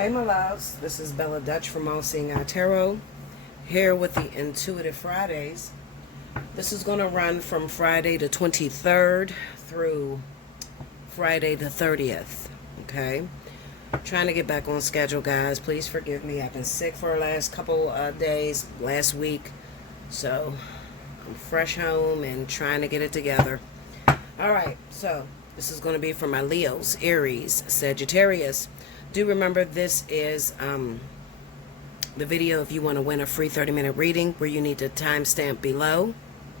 Hey my loves, this is Bella Dutch from Allseeingeyetarot, here with the Intuitive Fridays. This is going to run from Friday the 23rd through Friday the 30th, okay? Trying to get back on schedule, guys. Please forgive me. I've been sick for the last couple days, last week, so I'm fresh home and trying to get it together. Alright, so this is going to be for my Leos, Aries, Sagittarius. Do remember this is the video if you want to win a free 30-minute reading, where you need to timestamp below.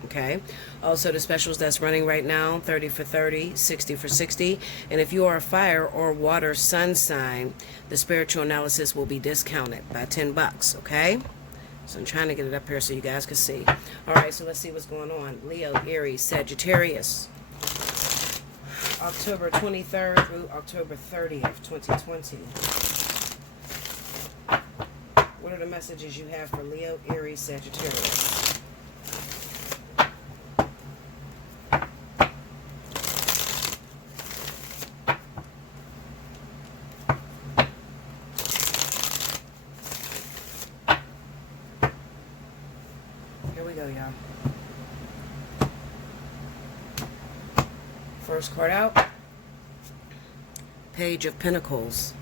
Okay. Also the specials that's running right now, 30 for 30, 60 for 60. And if you are a fire or water sun sign, the spiritual analysis will be discounted by $10. Okay. So I'm trying to get it up here so you guys can see. Alright, so let's see what's going on. Leo, Aries, Sagittarius. October 23rd through October 30th, 2020. What are the messages you have for Leo, Aries, Sagittarius? Here we go, y'all. First card out, Page of Pentacles,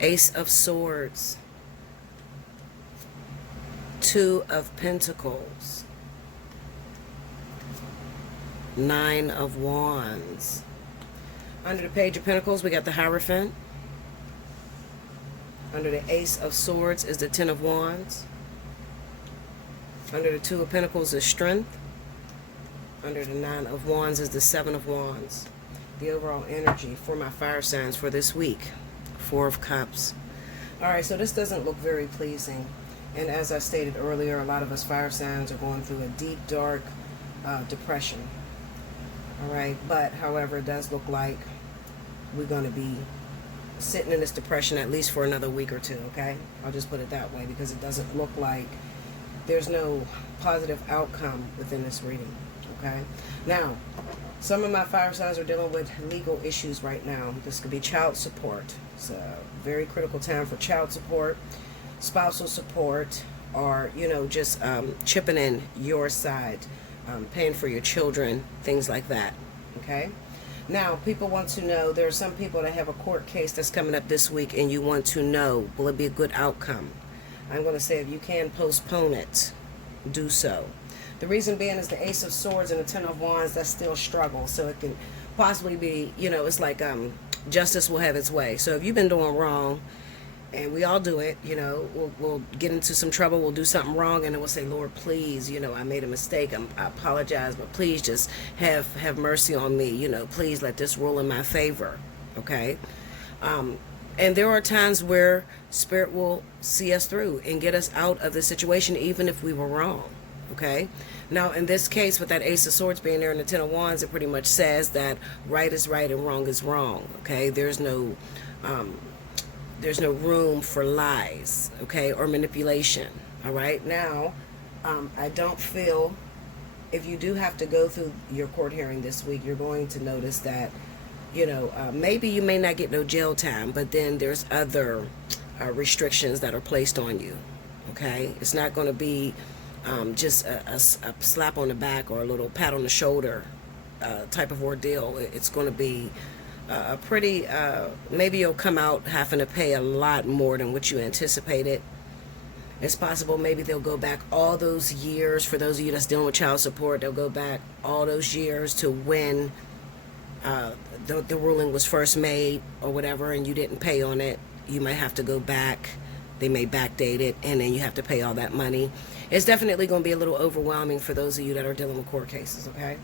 Ace of Swords, Two of Pentacles, Nine of Wands. Under the Page of Pentacles, we got the Hierophant. Under the Ace of Swords is the Ten of Wands. Under the Two of Pentacles is Strength. Under the Nine of Wands is the Seven of Wands. The overall energy for my fire signs for this week, Four of Cups. Alright, so this doesn't look very pleasing. And as I stated earlier, a lot of us fire signs are going through a deep, dark depression. Alright, but however, it does look like we're going to be sitting in this depression at least for another week or two, okay? I'll just put it that way, because it doesn't look like there's no positive outcome within this reading. Okay. Now, some of my fire signs are dealing with legal issues right now. This could be child support. It's a very critical time for child support, spousal support, or, you know, just chipping in your side, paying for your children, things like that. Okay. Now, people want to know, there are some people that have a court case that's coming up this week, and you want to know, will it be a good outcome? I'm going to say, if you can postpone it, do so. The reason being is the Ace of Swords and the Ten of Wands, that's still struggle. So it can possibly be, you know, it's like justice will have its way. So if you've been doing wrong, and we all do it, you know, we'll get into some trouble, we'll do something wrong, and then we'll say, Lord, please, you know, I made a mistake, I apologize, but please just have mercy on me, you know, please let this rule in my favor, okay? And there are times where Spirit will see us through and get us out of the situation, even if we were wrong. Okay. Now, in this case, with that Ace of Swords being there and the Ten of Wands, it pretty much says that right is right and wrong is wrong. Okay. There's no room for lies. Okay. Or manipulation. All right. Now, I don't feel, if you do have to go through your court hearing this week, you're going to notice that, you know, maybe you may not get no jail time, but then there's other restrictions that are placed on you. Okay. It's not going to be just a slap on the back or a little pat on the shoulder type of ordeal. It's going to be a pretty, maybe you'll come out having to pay a lot more than what you anticipated. It's possible maybe they'll go back all those years. For those of you that's dealing with child support, they'll go back all those years to when the ruling was first made or whatever, and you didn't pay on it. You might have to go back. They may backdate it, and then you have to pay all that money. It's definitely going to be a little overwhelming for those of you that are dealing with court cases, okay?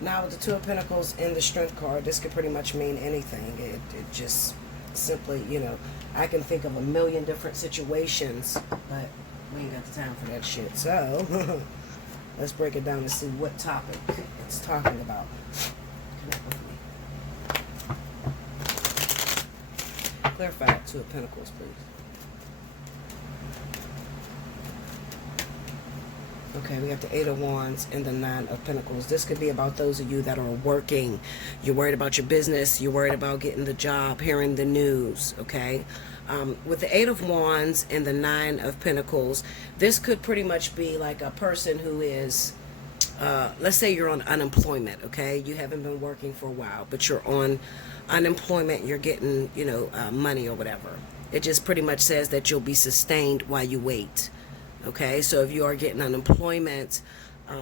Now, with the Two of Pentacles and the Strength card, this could pretty much mean anything. It just simply, you know, I can think of a million different situations, but we ain't got the time for that shit. So, let's break it down and see what topic it's talking about. Connect with me. Clarify Two of Pentacles, please. Okay, we got the Eight of Wands and the Nine of Pentacles. This could be about those of you that are working. You're worried about your business. You're worried about getting the job, hearing the news, okay? With the Eight of Wands and the Nine of Pentacles, this could pretty much be like a person who is, let's say you're on unemployment, okay? You haven't been working for a while, but you're on unemployment. You're getting, money or whatever. It just pretty much says that you'll be sustained while you wait. Okay, so if you are getting unemployment,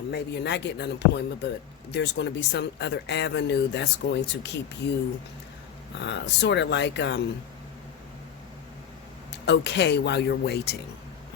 maybe you're not getting unemployment, but there's going to be some other avenue that's going to keep you sort of like okay while you're waiting.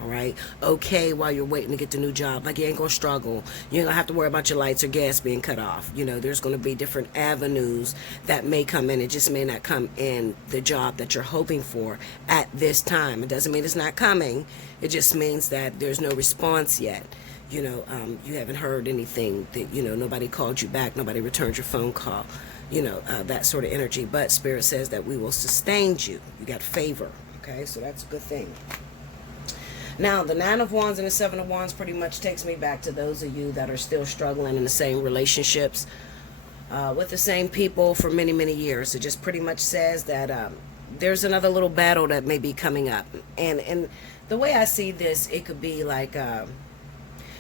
All right, okay while you're waiting to get the new job. Like you ain't gonna struggle. You ain't gonna have to worry about your lights or gas being cut off. There's gonna be different avenues that may come in. It just may not come in the job that you're hoping for at this time. It doesn't mean it's not coming. It just means that there's no response yet. You haven't heard anything that, nobody called you back, nobody returned your phone call, that sort of energy. But Spirit says that we will sustain you. You got favor. Okay, so that's a good thing. Now, the Nine of Wands and the Seven of Wands pretty much takes me back to those of you that are still struggling in the same relationships with the same people for many, many years. It just pretty much says that there's another little battle that may be coming up. And the way I see this, it could be like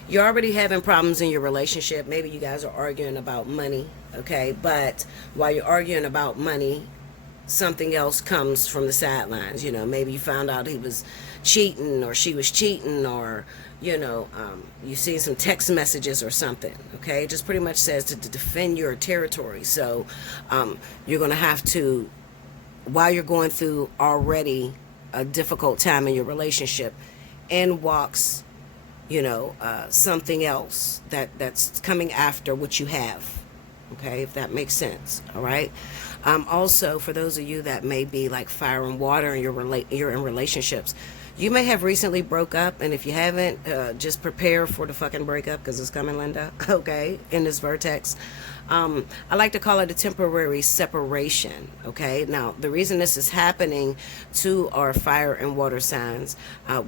you're already having problems in your relationship. Maybe you guys are arguing about money, okay? But while you're arguing about money, something else comes from the sidelines. Maybe you found out he was cheating or she was cheating, or you see some text messages or something. Okay, it just pretty much says to defend your territory. So you're going to have to, while you're going through already a difficult time in your relationship, and walks something else that's coming after what you have. Okay, if that makes sense. All right. Also, for those of you that may be like fire and water and you're in relationships, you may have recently broke up, and if you haven't, just prepare for the fucking breakup, because it's coming, Linda. Okay, in this vertex. I like to call it a temporary separation. Okay, now the reason this is happening to our fire and water signs,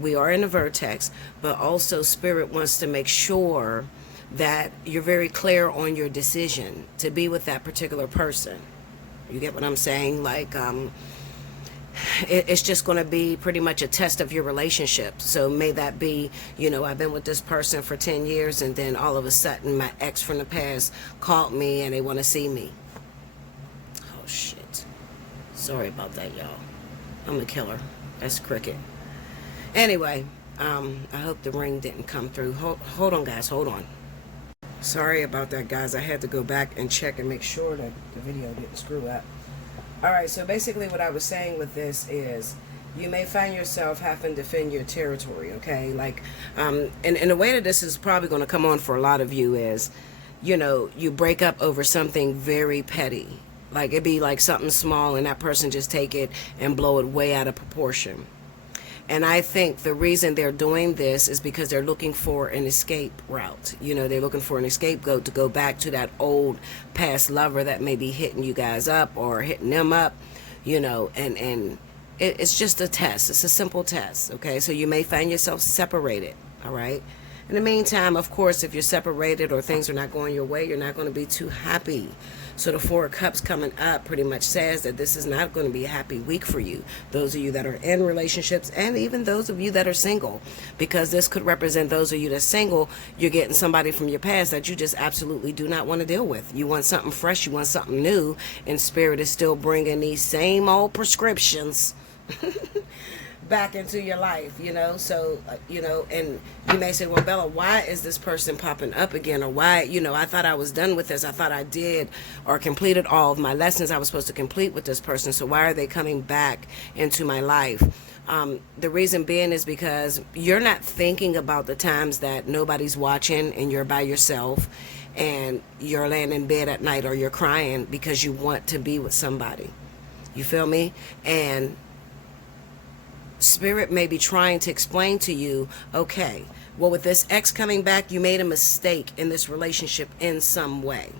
we are in a vertex, but also Spirit wants to make sure that you're very clear on your decision to be with that particular person. You get what I'm saying? Like, it's just going to be pretty much a test of your relationship. So may that be, I've been with this person for 10 years, and then all of a sudden my ex from the past called me and they want to see me. Oh, shit. Sorry about that, y'all. I'm a killer. That's cricket. Anyway, I hope the ring didn't come through. Hold on, guys. Hold on. Sorry about that, guys. I had to go back and check and make sure that the video didn't screw up. Alright, so basically what I was saying with this is you may find yourself having to defend your territory, okay? Like, and the way that this is probably going to come on for a lot of you is, you break up over something very petty. Like, it'd be like something small and that person just take it and blow it way out of proportion. And I think the reason they're doing this is because they're looking for an escape route. They're looking for an scapegoat to go back to that old past lover that may be hitting you guys up or hitting them up, and it's just a test. It's a simple test, okay? So you may find yourself separated, all right? In the meantime, of course, if you're separated or things are not going your way, you're not going to be too happy. So the Four of Cups coming up pretty much says that this is not going to be a happy week for you. Those of you that are in relationships, and even those of you that are single, because this could represent those of you that's single. You're getting somebody from your past that you just absolutely do not want to deal with. You want something fresh. You want something new. And Spirit is still bringing these same old prescriptions back into your life, so and you may say, well, Bella, why is this person popping up again? Or why, I thought I was done with this. I thought I did or completed all of my lessons I was supposed to complete with this person, so why are they coming back into my life? The reason being is because you're not thinking about the times that nobody's watching and you're by yourself and you're laying in bed at night or you're crying because you want to be with somebody. You feel me? And Spirit may be trying to explain to you, okay, well, with this ex coming back, you made a mistake in this relationship in some way.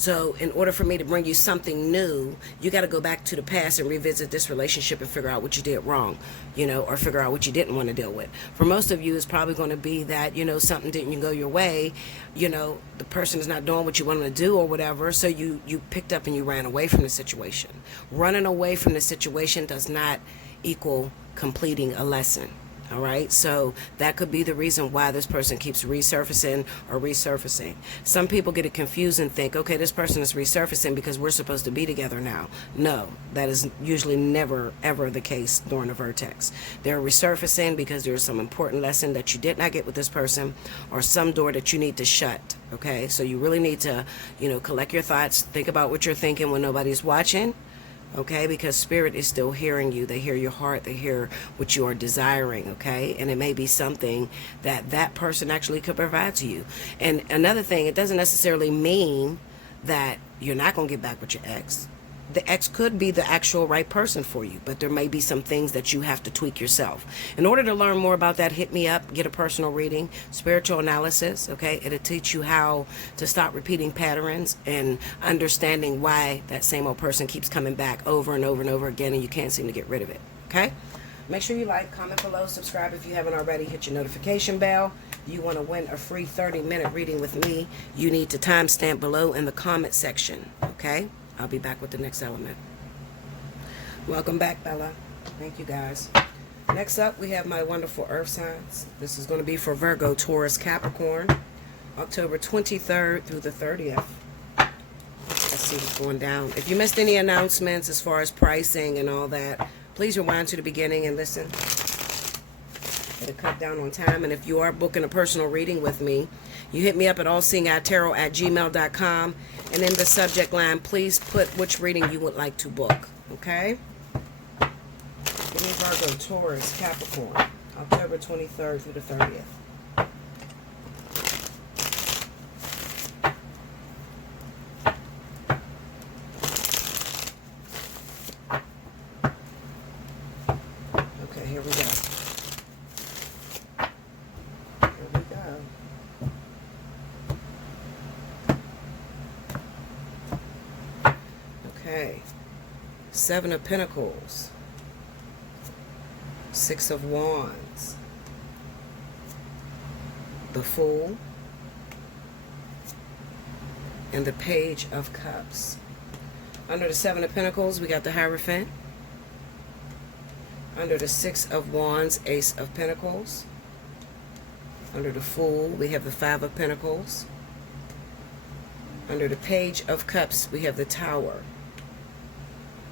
So in order for me to bring you something new, you got to go back to the past and revisit this relationship and figure out what you did wrong, or figure out what you didn't want to deal with. For most of you, it's probably going to be that, something didn't go your way, the person is not doing what you want them to do or whatever, so you picked up and you ran away from the situation. Running away from the situation does not equal completing a lesson. All right, so that could be the reason why this person keeps resurfacing or resurfacing. Some people get it confused and think, okay, this person is resurfacing because we're supposed to be together now. No, that is usually never, ever the case during a vertex. They're resurfacing because there's some important lesson that you did not get with this person, or some door that you need to shut. Okay, so you really need to, collect your thoughts, think about what you're thinking when nobody's watching. Okay, because spirit is still hearing you. They hear your heart. They hear what you are desiring. Okay, and it may be something that person actually could provide to you. And another thing, it doesn't necessarily mean that you're not going to get back with your ex. The ex could be the actual right person for you, but there may be some things that you have to tweak yourself. In order to learn more about that, hit me up, get a personal reading, spiritual analysis, okay? It'll teach you how to stop repeating patterns and understanding why that same old person keeps coming back over and over and over again, and you can't seem to get rid of it, okay? Make sure you like, comment below, subscribe if you haven't already, hit your notification bell. You want to win a free 30-minute reading with me, you need to timestamp below in the comment section, okay? I'll be back with the next element. Welcome back, Bella. Thank you, guys. Next up, we have my wonderful earth signs. This is going to be for Virgo, Taurus, Capricorn, October 23rd through the 30th. Let's see what's going down. If you missed any announcements as far as pricing and all that, please rewind to the beginning and listen. It'll cut down on time. And if you are booking a personal reading with me, you hit me up at allseeingeyetarot@gmail.com, and in the subject line, please put which reading you would like to book, okay? Give me Virgo, Taurus, Capricorn, October 23rd through the 30th. Okay, here we go. Okay, Seven of Pentacles, Six of Wands, the Fool, and the Page of Cups. Under the Seven of Pentacles, we got the Hierophant. Under the Six of Wands, Ace of Pentacles. Under the Fool, we have the Five of Pentacles. Under the Page of Cups, we have the Tower.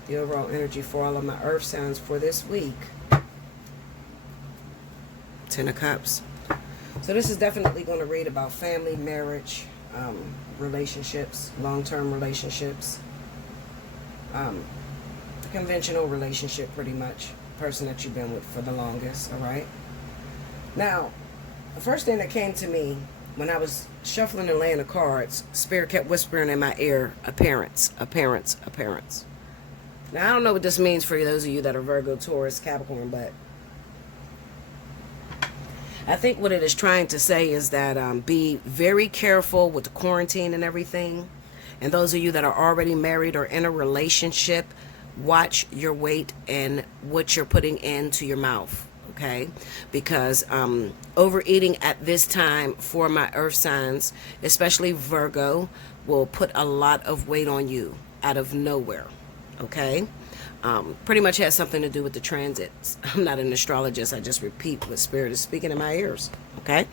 The overall energy for all of my earth signs for this week, Ten of Cups. So this is definitely going to read about family, marriage, relationships, long-term relationships, conventional relationship, pretty much, person that you've been with for the longest. All right, now the first thing that came to me when I was shuffling and laying the cards, Spirit kept whispering in my ear, appearance, appearance, appearance. Now, I don't know what this means for those of you that are Virgo, Taurus, Capricorn, but I think what it is trying to say is that be very careful with the quarantine and everything. And those of you that are already married or in a relationship, watch your weight and what you're putting into your mouth, okay? Because overeating at this time for my earth signs, especially Virgo, will put a lot of weight on you out of nowhere. Okay, pretty much has something to do with the transits. I'm not an astrologist. I just repeat what Spirit is speaking in my ears. Okay,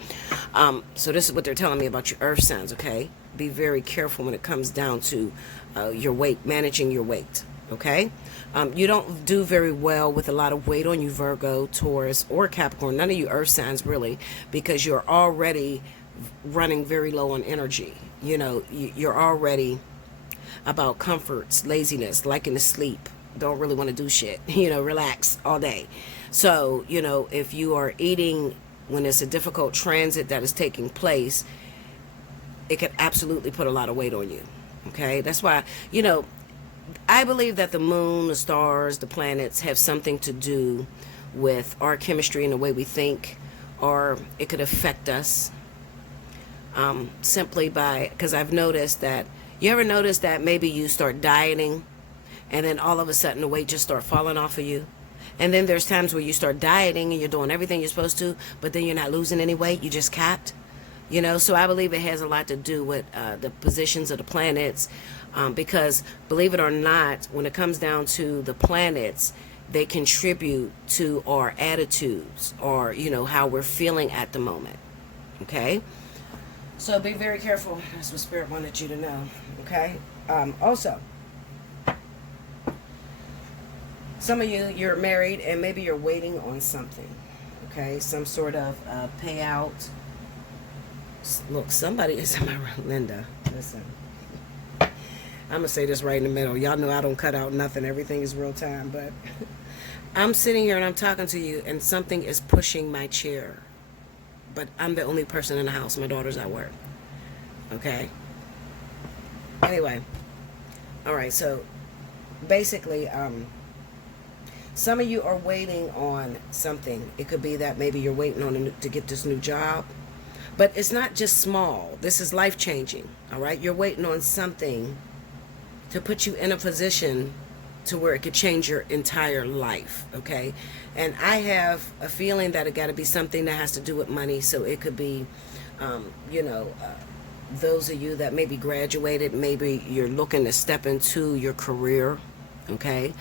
so this is what they're telling me about your earth signs. Okay, be very careful when it comes down to your weight, managing your weight. Okay, you don't do very well with a lot of weight on you, Virgo, Taurus, or Capricorn. None of you earth signs really, because you're already running very low on energy. You're already about comforts, laziness, liking to sleep, don't really want to do shit, relax all day. So, if you are eating when it's a difficult transit that is taking place, it could absolutely put a lot of weight on you. Okay, that's why, I believe that the moon, the stars, the planets have something to do with our chemistry and the way we think, or it could affect us simply by, because I've noticed that You ever notice that maybe you start dieting and then all of a sudden the weight just start falling off of you? And then there's times where you start dieting and you're doing everything you're supposed to, but then you're not losing any weight, you just capped. So I believe it has a lot to do with the positions of the planets, because believe it or not, when it comes down to the planets, they contribute to our attitudes, or how we're feeling at the moment. Okay, so be very careful. That's what Spirit wanted you to know. Okay. Also, some of you're married and maybe you're waiting on something. Okay, some sort of payout. Look, somebody is in my room. Linda, listen. I'm going to say this right in the middle. Y'all know I don't cut out nothing. Everything is real time. But I'm sitting here and I'm talking to you and something is pushing my chair. But I'm the only person in the house. My daughter's at work. Okay? Anyway. Alright, so basically, some of you are waiting on something. It could be that maybe you're waiting on to get this new job. But it's not just small. This is life-changing, all right? You're waiting on something to put you in a position to where it could change your entire life, okay? And I have a feeling that it got to be something that has to do with money. So it could be, those of you that maybe graduated, maybe you're looking to step into your career, okay?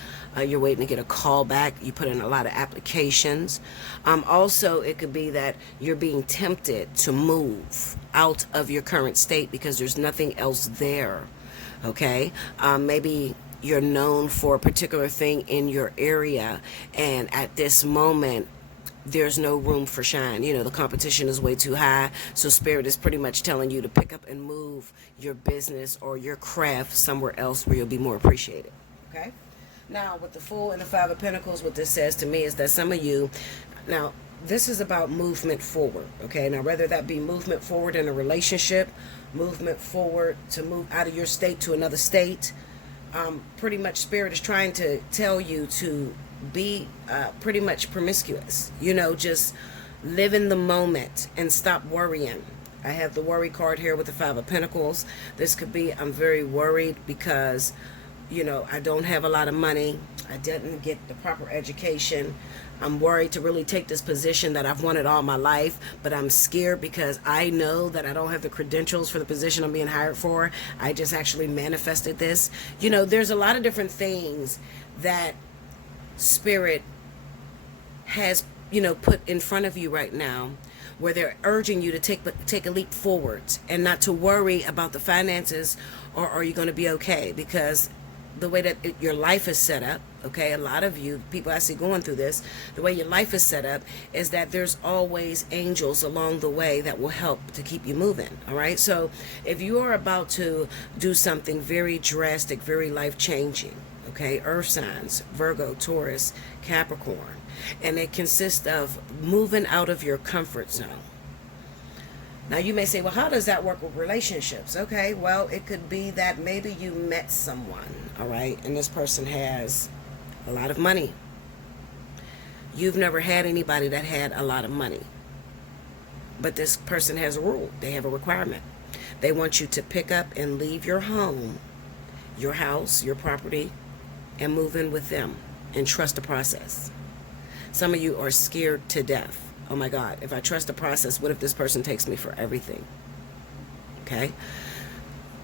You're waiting to get a call back. You put in a lot of applications. Also, it could be that you're being tempted to move out of your current state because there's nothing else there, okay? Maybe you're known for a particular thing in your area, and at this moment, there's no room for shine. The competition is way too high. So Spirit is pretty much telling you to pick up and move your business or your craft somewhere else where you'll be more appreciated. Okay? Now, with the Fool and the Five of Pentacles, what this says to me is that some of you, now, this is about movement forward, okay? Now, whether that be movement forward in a relationship, movement forward to move out of your state to another state, pretty much Spirit is trying to tell you to be pretty much promiscuous. Just live in the moment and stop worrying. I have the worry card here with the Five of Pentacles. This could be, I'm very worried because I don't have a lot of money. I didn't get the proper education. I'm worried to really take this position that I've wanted all my life, but I'm scared because I know that I don't have the credentials for the position I'm being hired for. I just actually manifested this. There's a lot of different things that Spirit has, put in front of you right now, where they're urging you to take a leap forwards and not to worry about the finances, or are you going to be okay? Because the way that your life is set up, okay, a lot of you people I see going through this, the way your life is set up is that there's always angels along the way that will help to keep you moving, all right? So if you are about to do something very drastic, very life-changing, okay, earth signs, Virgo, Taurus, Capricorn, and it consists of moving out of your comfort zone. Now you may say, well, how does that work with relationships? Okay, well, it could be that maybe you met someone, all right, and this person has a lot of money. You've never had anybody that had a lot of money. But this person has a rule. They have a requirement. They want you to pick up and leave your home, your house, your property, and move in with them and trust the process. Some of you are scared to death. Oh my God, if I trust the process, what if this person takes me for everything? Okay?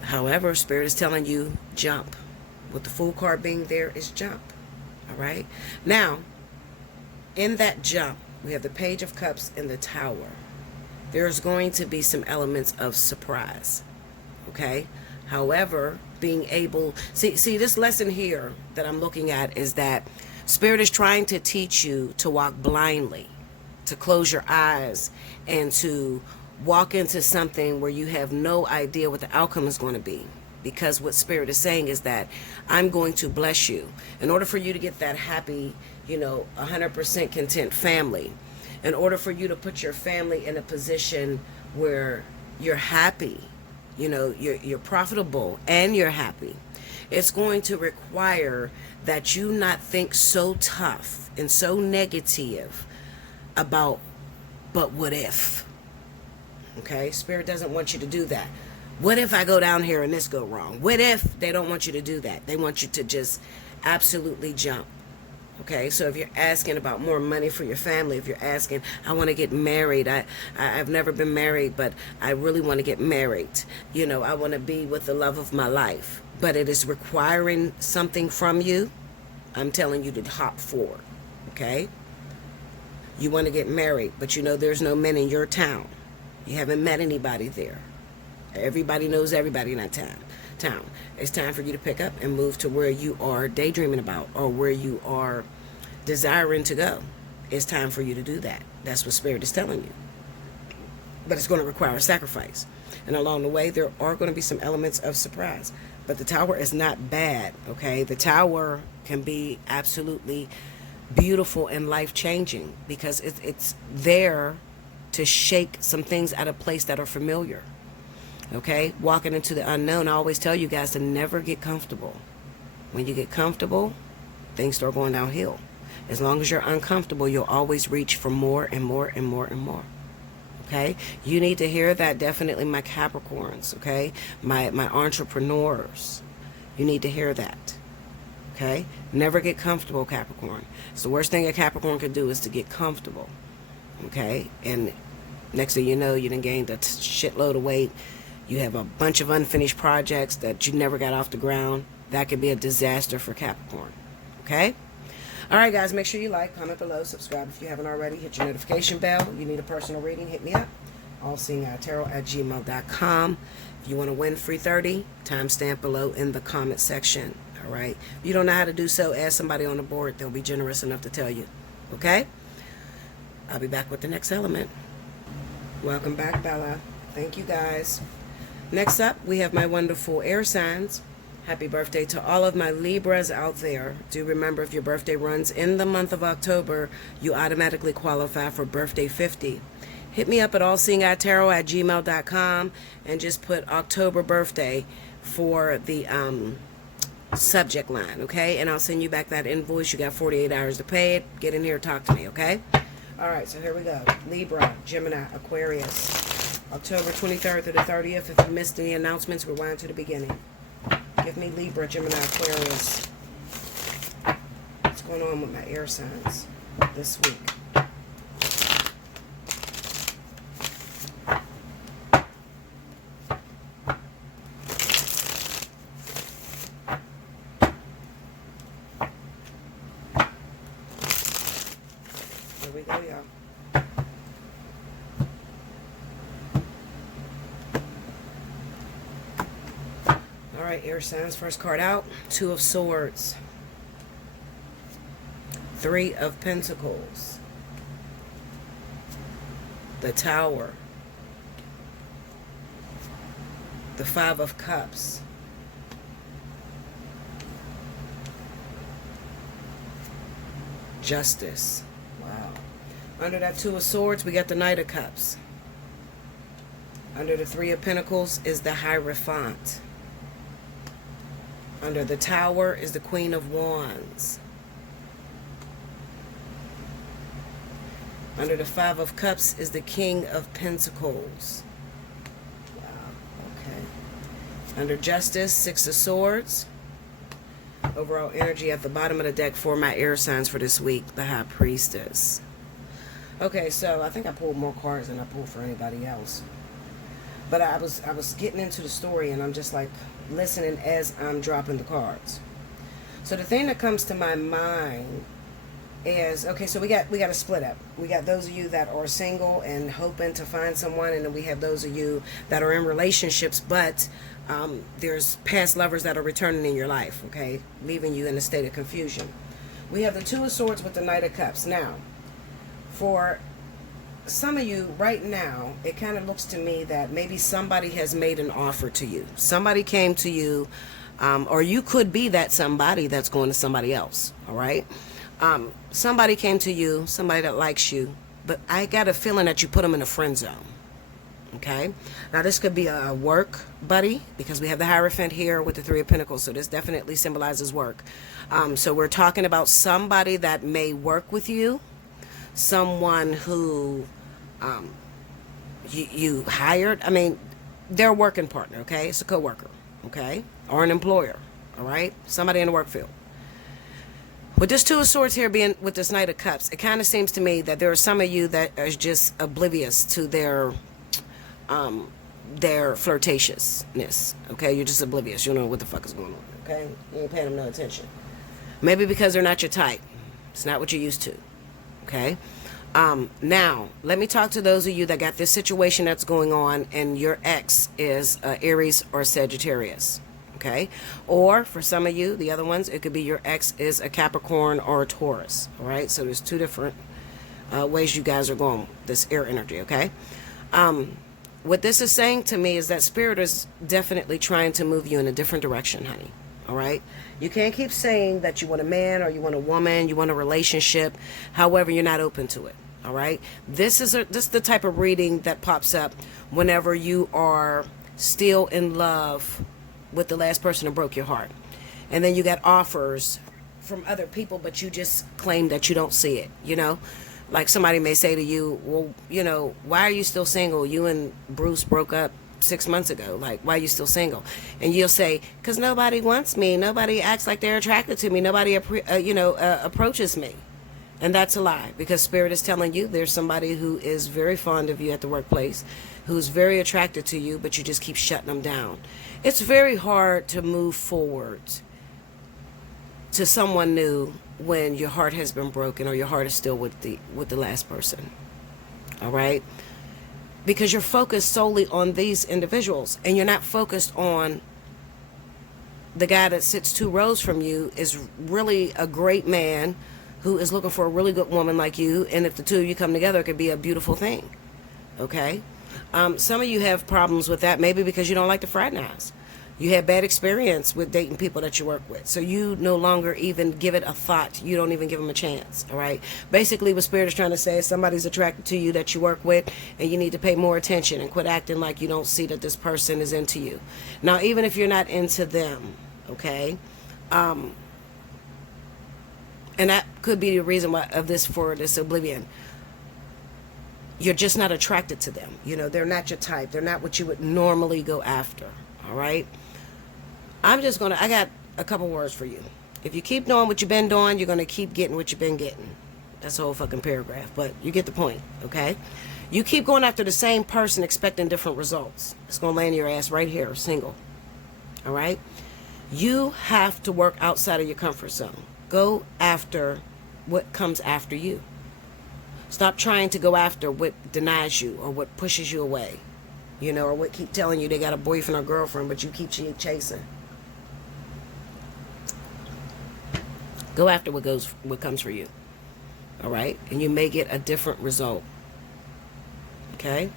However, Spirit is telling you, jump. With the Fool card being there, is jump. All right? Now, in that jump, we have the Page of Cups and the Tower. There's going to be some elements of surprise. Okay? However, being able... See, this lesson here that I'm looking at is that Spirit is trying to teach you to walk blindly, to close your eyes, and to walk into something where you have no idea what the outcome is going to be. Because what Spirit is saying is that I'm going to bless you. In order for you to get that happy, 100% content family, in order for you to put your family in a position where you're happy, you're profitable and you're happy, it's going to require that you not think so tough and so negative about, but what if? Okay? Spirit doesn't want you to do that. What if I go down here and this go wrong? What if they don't want you to do that? They want you to just absolutely jump. Okay, so if you're asking about more money for your family, if you're asking, I want to get married, I've never been married, but I really want to get married. You know, I want to be with the love of my life, but it is requiring something from you. I'm telling you to hop forward. Okay, you want to get married, but you know there's no men in your town. You haven't met anybody there. Everybody knows everybody in that town. It's time for you to pick up and move to where you are daydreaming about, or where you are desiring to go. It's time for you to do that. That's what Spirit is telling you. But it's going to require a sacrifice. And along the way, there are going to be some elements of surprise. But the Tower is not bad, okay? The Tower can be absolutely beautiful and life-changing, because it's there to shake some things out of place that are familiar. Okay, walking into the unknown. I always tell you guys to never get comfortable. When you get comfortable, things start going downhill. As long as you're uncomfortable, you'll always reach for more and more and more and more. Okay, you need to hear that. Definitely my Capricorns. Okay, my entrepreneurs, you need to hear that. Okay, never get comfortable, Capricorn. It's the worst thing a Capricorn can do is to get comfortable. Okay, and next thing you know, you done gained a shitload of weight. You have a bunch of unfinished projects that you never got off the ground. That could be a disaster for Capricorn. Okay? All right, guys. Make sure you like, comment below, subscribe if you haven't already. Hit your notification bell. You need a personal reading, hit me up. Allseeingeyetarot@gmail.com. If you want to win free 30, timestamp below in the comment section. All right? If you don't know how to do so, ask somebody on the board. They'll be generous enough to tell you. Okay? I'll be back with the next element. Welcome back, Bella. Thank you, guys. Next up, we have my wonderful air signs. Happy birthday to all of my Libras out there. Do remember, if your birthday runs in the month of October, you automatically qualify for birthday 50. Hit me up at allseeingeyetarot@gmail.com and just put October birthday for the subject line, okay? And I'll send you back that invoice. You got 48 hours to pay it. Get in here, talk to me, okay? All right, so here we go. Libra, Gemini, Aquarius. October 23rd through the 30th. If you missed any announcements, rewind to the beginning. Give me Libra, Gemini, Aquarius. What's going on with my air signs this week? Here we go, y'all. Alright, air signs. First card out. 2 of Swords. 3 of Pentacles. The Tower. The 5 of Cups. Justice. Wow. Under that 2 of Swords, we got the Knight of Cups. Under the 3 of Pentacles is the Hierophant. Under the Tower is the Queen of Wands. Under the 5 of Cups is the King of Pentacles. Wow, okay. Under Justice, 6 of Swords. Overall energy at the bottom of the deck for my air signs for this week, the High Priestess. Okay, so I think I pulled more cards than I pulled for anybody else. But I was getting into the story, and I'm just like listening as I'm dropping the cards. So the thing that comes to my mind is, okay, so we got a split up. We got those of you that are single and hoping to find someone, and then we have those of you that are in relationships, but there's past lovers that are returning in your life, okay, leaving you in a state of confusion. We have the 2 of Swords with the Knight of Cups. Now, for some of you right now, it kind of looks to me that maybe somebody has made an offer to you. Somebody came to you, or you could be that somebody that's going to somebody else, all right? Somebody came to you, somebody that likes you, but I got a feeling that you put them in a friend zone, okay? Now, this could be a work buddy, because we have the Hierophant here with the 3 of Pentacles, so this definitely symbolizes work. So we're talking about somebody that may work with you, someone who you hired. I mean, they're a working partner, okay? It's a co-worker, okay? Or an employer, all right? Somebody in the work field. With this Two of Swords here being with this Knight of Cups, it kind of seems to me that there are some of you that are just oblivious to their flirtatiousness, okay? You're just oblivious. You don't know what the fuck is going on, okay? You ain't paying them no attention. Maybe because they're not your type. It's not what you're used to, okay? Now, let me talk to those of you that got this situation that's going on and your ex is Aries or Sagittarius, okay? Or for some of you, the other ones, it could be your ex is a Capricorn or a Taurus, all right? So there's two different ways you guys are going, this air energy, okay? What this is saying to me is that Spirit is definitely trying to move you in a different direction, honey. All right. You can't keep saying that you want a man or you want a woman, you want a relationship. However, you're not open to it. All right. This is the type of reading that pops up whenever you are still in love with the last person who broke your heart. And then you got offers from other people, but you just claim that you don't see it. You know, like somebody may say to you, well, you know, why are you still single? You and Bruce broke up 6 months ago. Like, why are you still single? And you'll say, because nobody wants me. Nobody acts like they're attracted to me. Nobody, approaches me. And that's a lie, because Spirit is telling you there's somebody who is very fond of you at the workplace, who's very attracted to you, but you just keep shutting them down. It's very hard to move forward to someone new when your heart has been broken or your heart is still with the last person. All right? Because you're focused solely on these individuals and you're not focused on the guy that sits 2 rows from you is really a great man who is looking for a really good woman like you, and if the two of you come together, it could be a beautiful thing. Okay? Some of you have problems with that, maybe because you don't like to fraternize. You had bad experience with dating people that you work with, so you no longer even give it a thought. You don't even give them a chance, all right? Basically, what Spirit is trying to say is somebody's attracted to you that you work with, and you need to pay more attention and quit acting like you don't see that this person is into you. Now, even if you're not into them, okay? And that could be the reason why of this, for this oblivion. You're just not attracted to them. You know, they're not your type. They're not what you would normally go after, all right? I got a couple words for you. If you keep doing what you've been doing, you're going to keep getting what you've been getting. That's a whole fucking paragraph, but you get the point, okay? You keep going after the same person expecting different results. It's going to land your ass right here, single, all right? You have to work outside of your comfort zone. Go after what comes after you. Stop trying to go after what denies you or what pushes you away, you know, or what keep telling you they got a boyfriend or girlfriend, but you keep chasing. Go after what comes for you, all right? And you may get a different result, okay?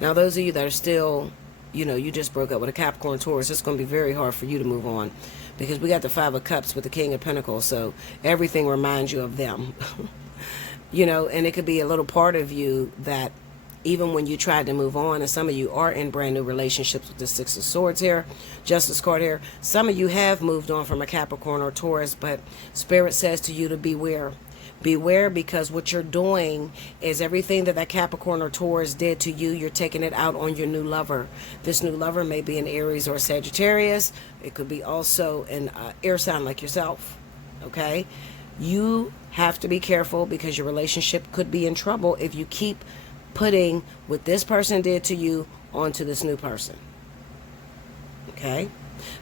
Now, those of you that are still, you know, you just broke up with a Capricorn Taurus, it's going to be very hard for you to move on, because we got the 5 of Cups with the King of Pentacles, so everything reminds you of them. You know, and it could be a little part of you that even when you tried to move on, and some of you are in brand new relationships with the 6 of Swords here, Justice card here, some of you have moved on from a Capricorn or Taurus, but Spirit says to you to beware. Beware, because what you're doing is everything that Capricorn or Taurus did to you, you're taking it out on your new lover. This new lover may be an Aries or Sagittarius. It could be also an air sign like yourself, okay? You have to be careful, because your relationship could be in trouble if you keep putting what this person did to you onto this new person. Okay?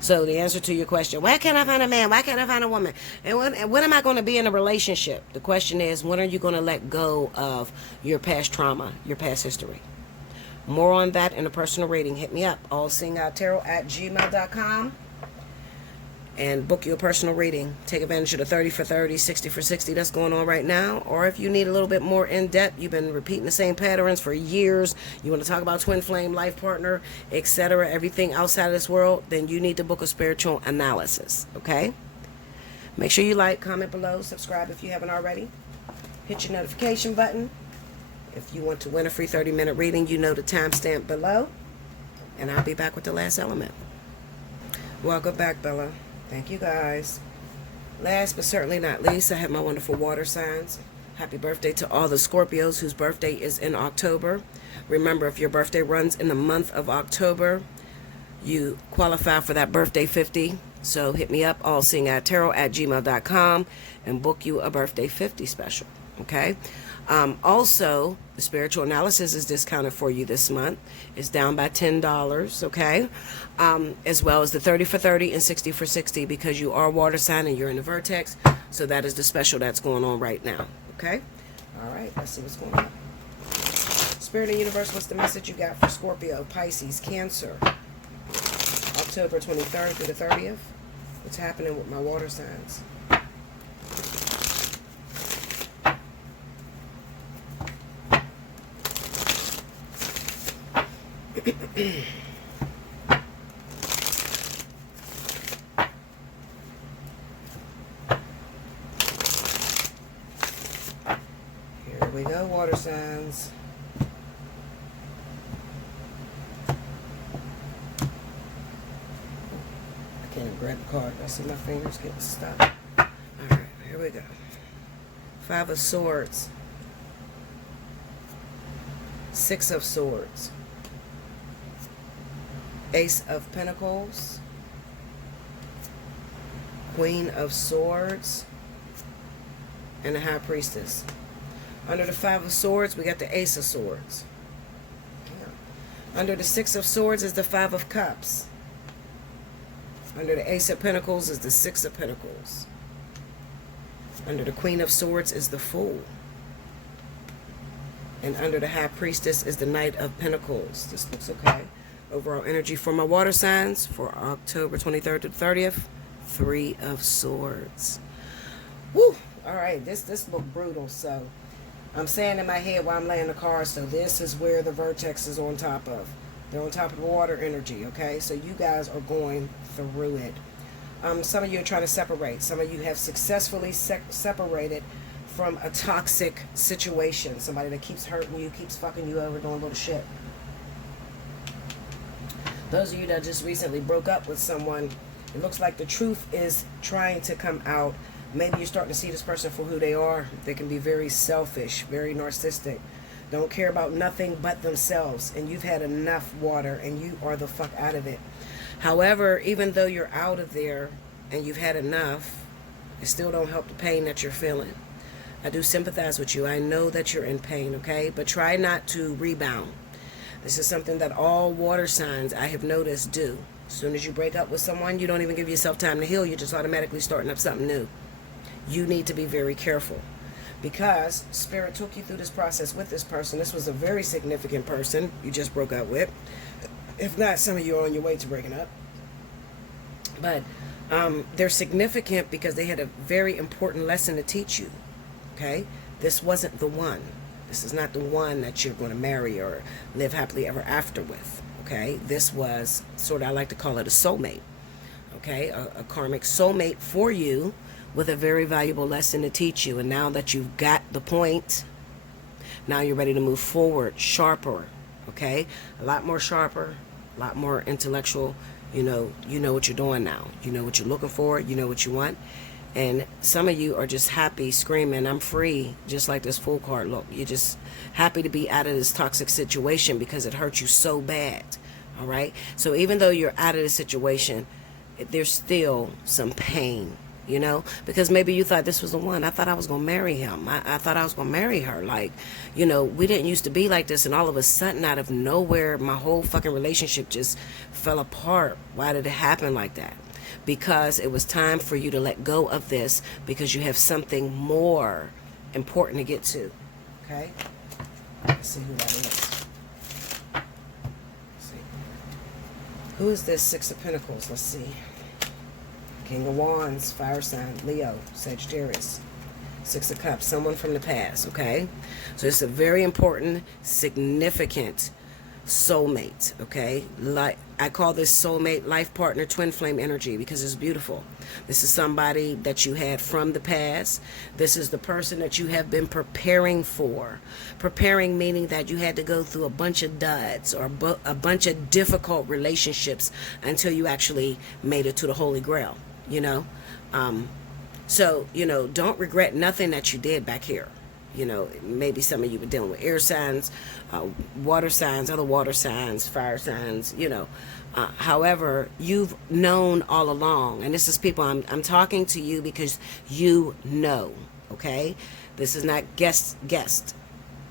So the answer to your question, why can't I find a man? Why can't I find a woman? And when am I going to be in a relationship? The question is, when are you going to let go of your past trauma, your past history? More on that in a personal reading. Hit me up, allseeingeyetarot@gmail.com. and book your personal reading. Take advantage of the 30 for 30, 60 for 60 that's going on right now. Or if you need a little bit more in-depth, you've been repeating the same patterns for years, you want to talk about twin flame, life partner, etc., everything outside of this world, then you need to book a spiritual analysis, okay? Make sure you like, comment below, subscribe if you haven't already. Hit your notification button. If you want to win a free 30-minute reading, you know the timestamp below. And I'll be back with the last element. Welcome back, Bella. Thank you, guys. Last but certainly not least, I have my wonderful water signs. Happy birthday to all the Scorpios whose birthday is in October. Remember, if your birthday runs in the month of October, you qualify for that birthday 50. So hit me up, allseeingeyetarot@gmail.com, and book you a birthday 50 special. Okay? Also, the spiritual analysis is discounted for you this month. It's down by $10, okay? As well as the 30 for 30 and 60 for 60, because you are water sign and you're in the vertex. So that is the special that's going on right now, okay? All right, let's see what's going on. Spirit and universe, what's the message you got for Scorpio, Pisces, Cancer? October 23rd through the 30th. What's happening with my water signs? Here we go, water signs. I can't even grab the card. I see my fingers getting stuck. All right, here we go. 5 of Swords. 6 of Swords. Ace of Pentacles. Queen of Swords. And the High Priestess. Under the 5 of Swords, we got the Ace of Swords. Yeah. Under the 6 of Swords is the 5 of Cups. Under the Ace of Pentacles is the 6 of Pentacles. Under the Queen of Swords is the Fool. And under the High Priestess is the Knight of Pentacles. This looks okay. Overall energy for my water signs for October 23rd to 30th. 3 of Swords. Woo! All right, this looked brutal. So I'm saying in my head while I'm laying the cards, so this is where the vertex is on top of. They're on top of the water energy, okay? So you guys are going through it. Some of you are trying to separate. Some of you have successfully separated from a toxic situation. Somebody that keeps hurting you, keeps fucking you over, doing little shit. Those of you that just recently broke up with someone, it looks like the truth is trying to come out. Maybe you're starting to see this person for who they are. They can be very selfish, very narcissistic. Don't care about nothing but themselves. And you've had enough water and you are the fuck out of it. However, even though you're out of there and you've had enough, it still don't help the pain that you're feeling. I do sympathize with you. I know that you're in pain, okay? But try not to rebound. This is something that all water signs, I have noticed, do. As soon as you break up with someone, you don't even give yourself time to heal. You're just automatically starting up something new. You need to be very careful. Because Spirit took you through this process with this person. This was a very significant person you just broke up with. If not, some of you are on your way to breaking up. But they're significant because they had a very important lesson to teach you. Okay? This wasn't the one. This is not the one that you're going to marry or live happily ever after with. Okay? This was sort of, I like to call it a soulmate. Okay? A karmic soulmate for you with a very valuable lesson to teach you. And now that you've got the point, now you're ready to move forward, sharper. Okay? A lot more sharper, a lot more intellectual. You know what you're doing now. You know what you're looking for. You know what you want. And some of you are just happy, screaming, I'm free, just like this Fool card. Look, you're just happy to be out of this toxic situation because it hurt you so bad. All right? So even though you're out of the situation, there's still some pain, you know? Because maybe you thought this was the one. I thought I was going to marry him. I thought I was going to marry her. Like, you know, we didn't used to be like this. And all of a sudden, out of nowhere, my whole fucking relationship just fell apart. Why did it happen like that? Because it was time for you to let go of this because you have something more important to get to. Okay? Let's see who that is. Let's see. Who is this 6 of Pentacles? Let's see. King of Wands, fire sign, Leo, Sagittarius. 6 of Cups, someone from the past, okay? So it's a very important, significant soulmate, okay? Like I call this soulmate, life partner, twin flame energy because it's beautiful. This is somebody that you had from the past. This is the person that you have been preparing for. Preparing meaning that you had to go through a bunch of duds or a bunch of difficult relationships until you actually made it to the Holy Grail, you know? So, you know, don't regret nothing that you did back here. You know, maybe some of you were dealing with air signs, water signs, other water signs, fire signs, you know. However, you've known all along, and this is people, I'm talking to you because you know, okay? This is not guessed.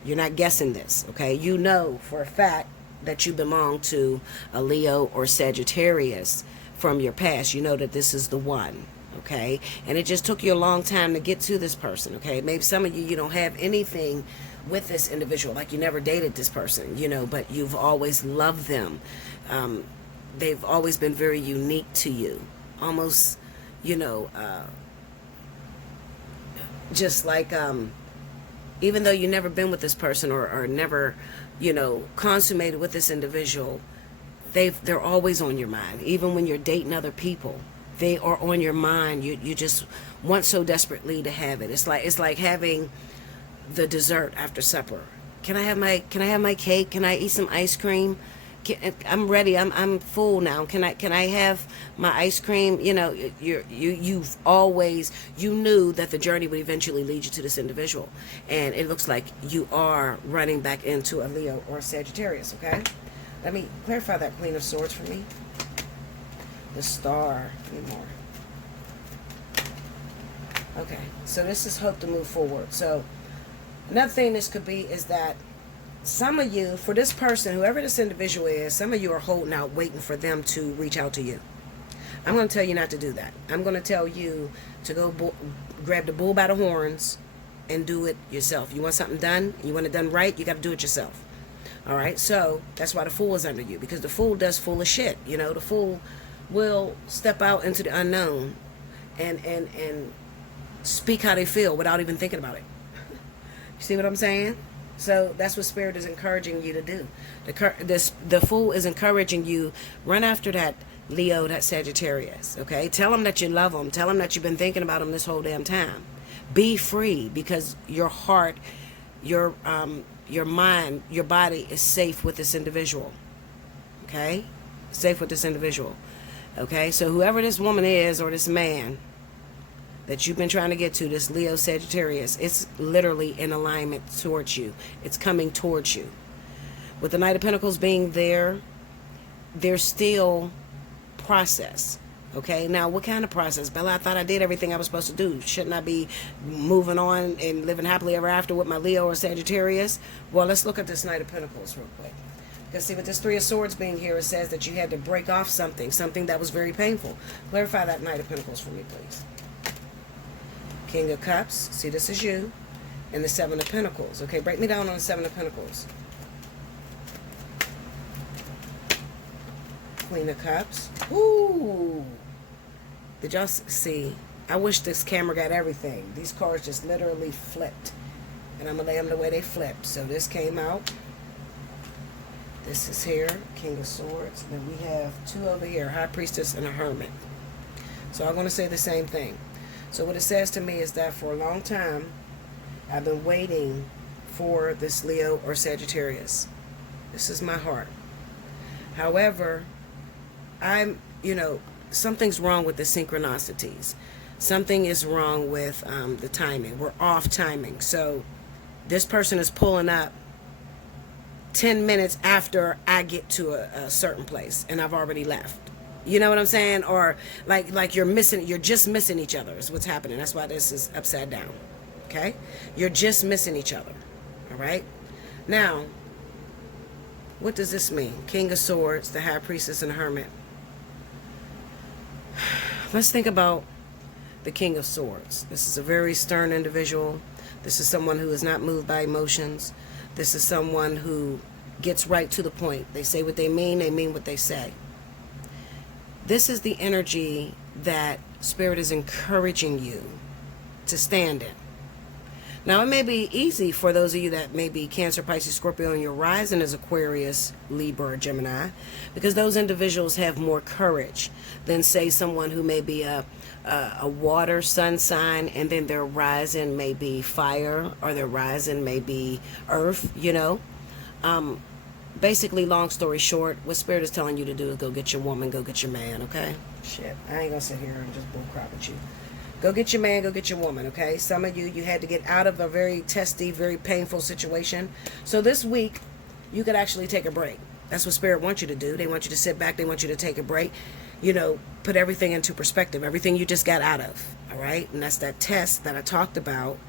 You're not guessing this, okay? You know for a fact that you belong to a Leo or Sagittarius from your past. You know that this is the one, okay? And it just took you a long time to get to this person, okay? Maybe some of you, you don't have anything with this individual, like you never dated this person, you know, but you've always loved them. They've always been very unique to you, almost, you know, just like, even though you've never been with this person or never, you know, consummated with this individual, they're always on your mind. Even when you're dating other people, they are on your mind. You just want so desperately to have it. It's like having the dessert after supper. Can I have my cake? Can I eat some ice cream? I'm ready. I'm full now. Can I have my ice cream? You know, you've always, you knew that the journey would eventually lead you to this individual, and it looks like you are running back into a Leo or a Sagittarius. Okay, let me clarify that Queen of Swords for me. The Star. Need more. Okay, so this is hope to move forward. So another thing this could be is that some of you, for this person, whoever this individual is, some of you are holding out, waiting for them to reach out to you. I'm going to tell you not to do that. I'm going to tell you to go grab the bull by the horns and do it yourself. You want something done, you want it done right, you got to do it yourself. All right? So that's why the Fool is under you, because the Fool does foolish shit. You know, the Fool will step out into the unknown and speak how they feel without even thinking about it. You see what I'm saying? So that's what Spirit is encouraging you to do. The Fool is encouraging you, run after that Leo, that Sagittarius, okay? Tell them that you love them. Tell them that you've been thinking about them this whole damn time. Be free, because your heart, your mind, your body is safe with this individual, okay? Safe with this individual, okay? So whoever this woman is or this man that you've been trying to get to, this Leo Sagittarius, it's literally in alignment towards you. It's coming towards you. With the Knight of Pentacles being there, there's still process. Okay, now what kind of process? Bella, I thought I did everything I was supposed to do. Shouldn't I be moving on and living happily ever after with my Leo or Sagittarius? Well, let's look at this Knight of Pentacles real quick. Because see, with this Three of Swords being here, it says that you had to break off something that was very painful. Clarify that Knight of Pentacles for me, please. King of Cups, see, this is you, and the Seven of Pentacles. Okay, break me down on the Seven of Pentacles. Queen of Cups. Ooh. Did y'all see? I wish this camera got everything. These cards just literally flipped. And I'm going to lay them the way they flipped. So this came out. This is here, King of Swords. And then we have two over here, High Priestess and a Hermit. So I'm going to say the same thing. So what it says to me is that for a long time, I've been waiting for this Leo or Sagittarius. This is my heart. However, something's wrong with the synchronicities. Something is wrong with the timing. We're off timing. So this person is pulling up 10 minutes after I get to a certain place and I've already left. You know what I'm saying? Or like you're just missing each other is what's happening. That's why this is upside down. Okay? You're just missing each other. All right? Now, what does this mean? King of Swords, the High Priestess, and the Hermit. Let's think about the King of Swords. This is a very stern individual. This is someone who is not moved by emotions. This is someone who gets right to the point. They say what they mean what they say. This is the energy that Spirit is encouraging you to stand in. Now, it may be easy for those of you that may be Cancer, Pisces, Scorpio, and your rising is Aquarius, Libra, or Gemini, because those individuals have more courage than, say, someone who may be a water sun sign, and then their rising may be fire, or their rising may be earth, you know. Basically, long story short, what Spirit is telling you to do is go get your woman, go get your man, okay? Shit, I ain't gonna sit here and just bull crap at you. Go get your man, go get your woman, okay? Some of you had to get out of a very testy, very painful situation. So this week, you could actually take a break. That's what Spirit wants you to do. They want you to sit back. They want you to take a break. You know, put everything into perspective. Everything you just got out of, all right? And that's that test that I talked about.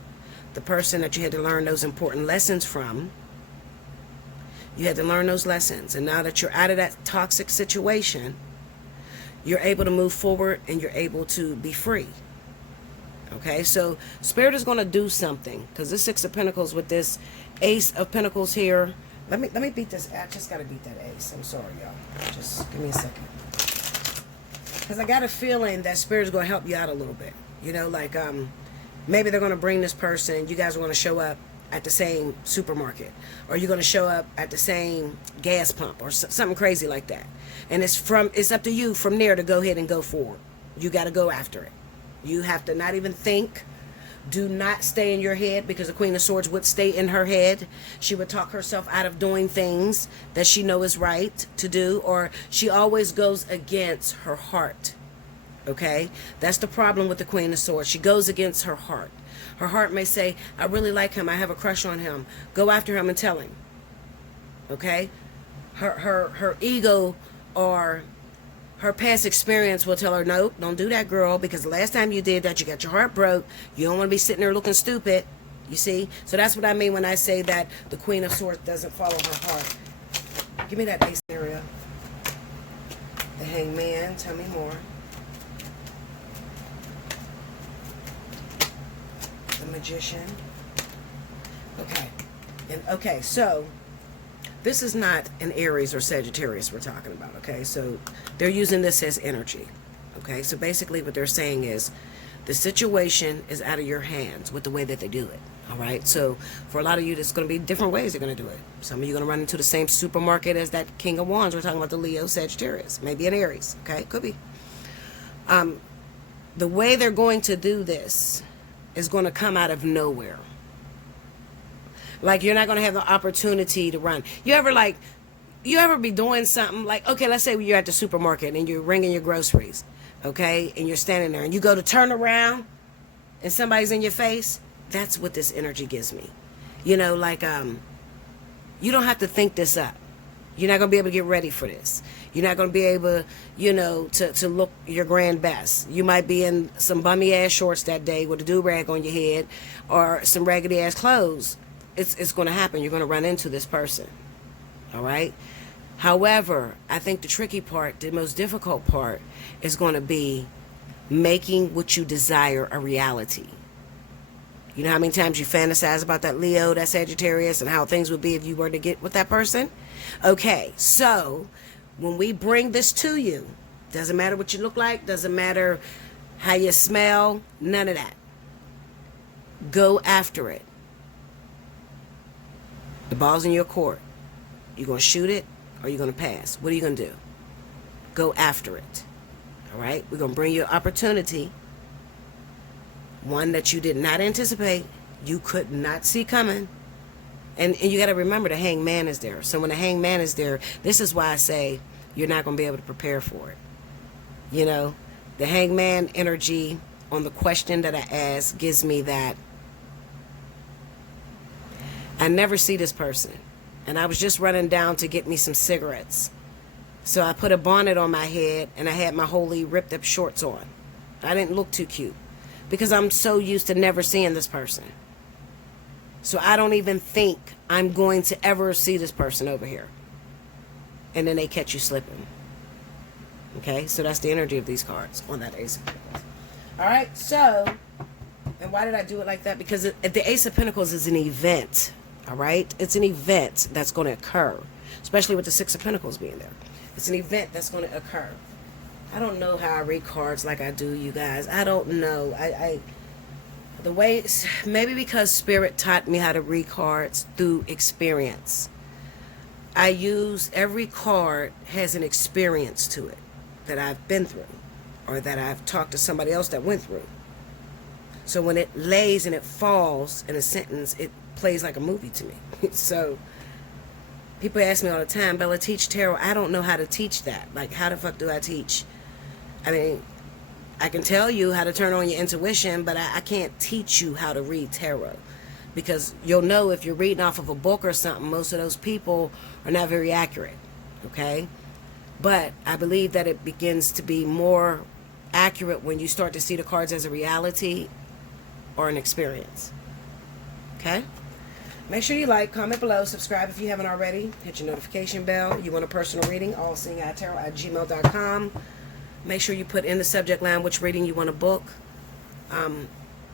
The person that you had to learn those important lessons from. You had to learn those lessons. And now that you're out of that toxic situation, you're able to move forward and you're able to be free. Okay, so Spirit is going to do something, because this Six of Pentacles with this Ace of Pentacles here. Let me beat this. I just got to beat that Ace. I'm sorry, y'all. Just give me a second. Because I got a feeling that Spirit is going to help you out a little bit. You know, like maybe they're going to bring this person. You guys are going to show up at the same supermarket. Or you're going to show up at the same gas pump. Or something crazy like that. And it's up to you from there to go ahead and go forward. You got to go after it. You have to not even think. Do not stay in your head, because the Queen of Swords would stay in her head. She would talk herself out of doing things that she knows is right to do, or she always goes against her heart. Okay? That's the problem with the Queen of Swords. She goes against her heart. Her heart may say, I really like him. I have a crush on him. Go after him and tell him. Okay? Her ego or her past experience will tell her, no, don't do that, girl, because the last time you did that, you got your heart broke. You don't want to be sitting there looking stupid. You see? So that's what I mean when I say that the Queen of Swords doesn't follow her heart. Give me that Ace area. The Hangman. Tell me more. The Magician. Okay. And okay, so this is not an Aries or Sagittarius we're talking about, okay? So they're using this as energy, okay? So basically what they're saying is the situation is out of your hands with the way that they do it, all right? So for a lot of you, there's going to be different ways they're going to do it. Some of you are going to run into the same supermarket as that King of Wands. We're talking about the Leo, Sagittarius, maybe an Aries, okay? Could be. The way they're going to do this is going to come out of nowhere. Like, you're not going to have the opportunity to run. You ever be doing something like, okay, let's say you're at the supermarket and you're ringing your groceries, okay, and you're standing there and you go to turn around and somebody's in your face. That's what this energy gives me. You know, like, you don't have to think this up. You're not going to be able to get ready for this. You're not going to be able, you know, to look your grand best. You might be in some bummy ass shorts that day with a do-rag on your head, or some raggedy ass clothes. It's going to happen. You're going to run into this person. All right? However, I think the tricky part, the most difficult part, is going to be making what you desire a reality. You know how many times you fantasize about that Leo, that Sagittarius, and how things would be if you were to get with that person? Okay, so when we bring this to you, doesn't matter what you look like, doesn't matter how you smell, none of that. Go after it. The ball's in your court. You're going to shoot it or you're going to pass. What are you going to do? Go after it. All right? We're going to bring you an opportunity. One that you did not anticipate. You could not see coming. And you got to remember the Hangman is there. So when the Hangman is there, this is why I say you're not going to be able to prepare for it. You know, the Hangman energy on the question that I asked gives me that I never see this person. And I was just running down to get me some cigarettes. So I put a bonnet on my head and I had my wholly ripped up shorts on. I didn't look too cute because I'm so used to never seeing this person. So I don't even think I'm going to ever see this person over here. And then they catch you slipping. Okay, so that's the energy of these cards on that Ace of Pentacles. All right, so, and why did I do it like that? Because the Ace of Pentacles is an event. All right, it's an event that's going to occur, especially with the Six of Pentacles being there. It's an event that's going to occur. I don't know how I read cards like I do, you guys. I don't know. The way, maybe because Spirit taught me how to read cards through experience. I use, every card has an experience to it that I've been through or that I've talked to somebody else that went through. So when it lays and it falls in a sentence, it plays like a movie to me. So people ask me all the time, Bella, teach tarot. I don't know how to teach that. Like, how the fuck do I teach? I mean, I can tell you how to turn on your intuition, but I can't teach you how to read tarot. Because you'll know if you're reading off of a book or something, most of those people are not very accurate. Okay? But I believe that it begins to be more accurate when you start to see the cards as a reality or an experience. Okay? Make sure you like, comment below, subscribe if you haven't already. Hit your notification bell. You want a personal reading? Allseeingeyetarot@gmail.com. Make sure you put in the subject line which reading you want to book.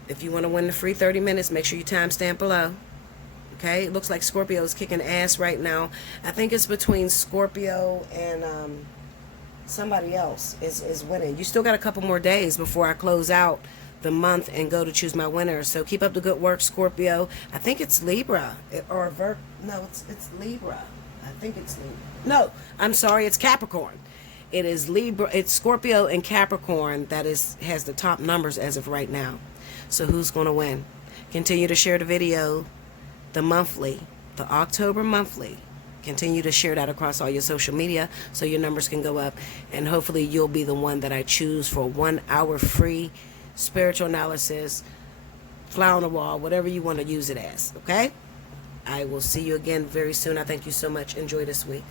If you want to win the free 30 minutes, make sure you timestamp below. Okay? It looks like Scorpio is kicking ass right now. I think it's between Scorpio and somebody else is winning. You still got a couple more days before I close out the month and go to choose my winner. So keep up the good work, Scorpio. I think it's Libra no, it's Libra. I think it's Libra. No, I'm sorry, it's Capricorn. It is Libra. It's Scorpio and Capricorn that has the top numbers as of right now. So who's going to win? Continue to share the video, the October monthly. Continue to share that across all your social media so your numbers can go up, and hopefully you'll be the one that I choose for a 1 hour free spiritual analysis, fly on the wall, whatever you want to use it as. Okay? I will see you again very soon. I thank you so much. Enjoy this week.